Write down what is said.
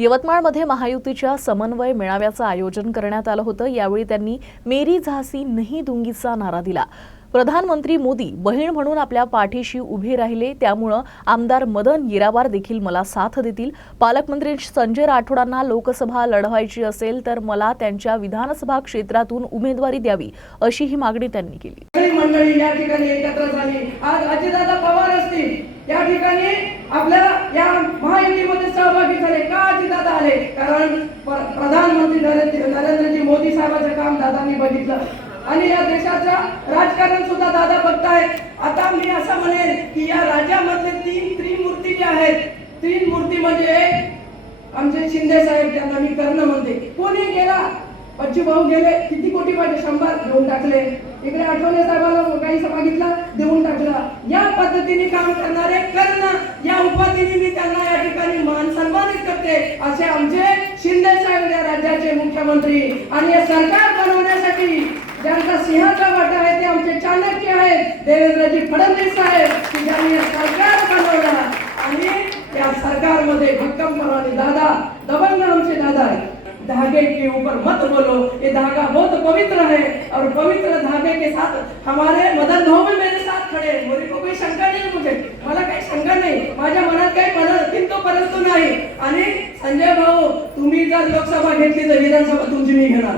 यवतमाळमध्ये महायुतीच्या समन्वय मेळाव्याचं आयोजन करण्यात आलं होतं. यावेळी त्यांनी मेरी झासी नही दुंगीचा नारा दिला. प्रधानमंत्री मोदी बहीण म्हणून आपल्या पाठीशी उभे राहिले. त्यामुळं आमदार मदन येरावार देखील मला साथ देतील. पालकमंत्री संजय राठोडांना लोकसभा लढवायची असेल तर मला त्यांच्या विधानसभा क्षेत्रातून उमेदवारी द्यावी अशी ही मागणी त्यांनी केली. मंडळी या ठिकाणी एकत्र झाली. आज अजितदादा पवार असतील. या ठिकाणी आपल्या या महायुतीमध्ये सहभागी झाले का अजितदादा आले कारण प्रधानमंत्री नरेंद्र नरेंद्रजी मोदी साहेबांचं काम दादांनी बघितलं. आणि या देशाचं राजकारण सुद्धा दादा बघतायत. आता मी असं म्हणेन की या राज्यामधले तीन त्रिमूर्ती ज्या आहेत तीन मूर्ती म्हणजे आमचे शिंदे साहेब त्यांना मी कर्ण म्हणते. कोणी गेला? पच्ची भाऊ गेले. किती कोटी पाहिजे शंभर देऊन टाकले. इकडे आठवले साहेबाला काही मागितला देऊन टाकला. या पद्धतीने काम करणारे कर्ण या उपाधीने मी त्यांना या ठिकाणी मान सन्मानित करते असे आमचे राज्याचे मुख्यमंत्री आणि हे सरकार बनवण्यासाठी ज्यांचा सिंहाचा वाटा आहे ते आमचे चाणक्य आहेत देवेंद्रजी फडणवीस आहेत की ज्यांनी हे सरकार बनवलं. आणि त्या सरकारमध्ये भक्कमपणाने दादा दबंग आमचे दादा आहेत. धागे के ऊपर मत बोलो ये धागा बहुत पवित्र है और पवित्र धागे के साथ हमारे मदन भाऊ भी मेरे साथ खड़े हैं मेरे को कोई शंका नहीं मुझे मला काही शंका नाही माझ्या मनात काही मनात नाही. आणि संजय भाऊ तुम्ही जर लोकसभा घेतली तर विधानसभा तुमची मी घेणार.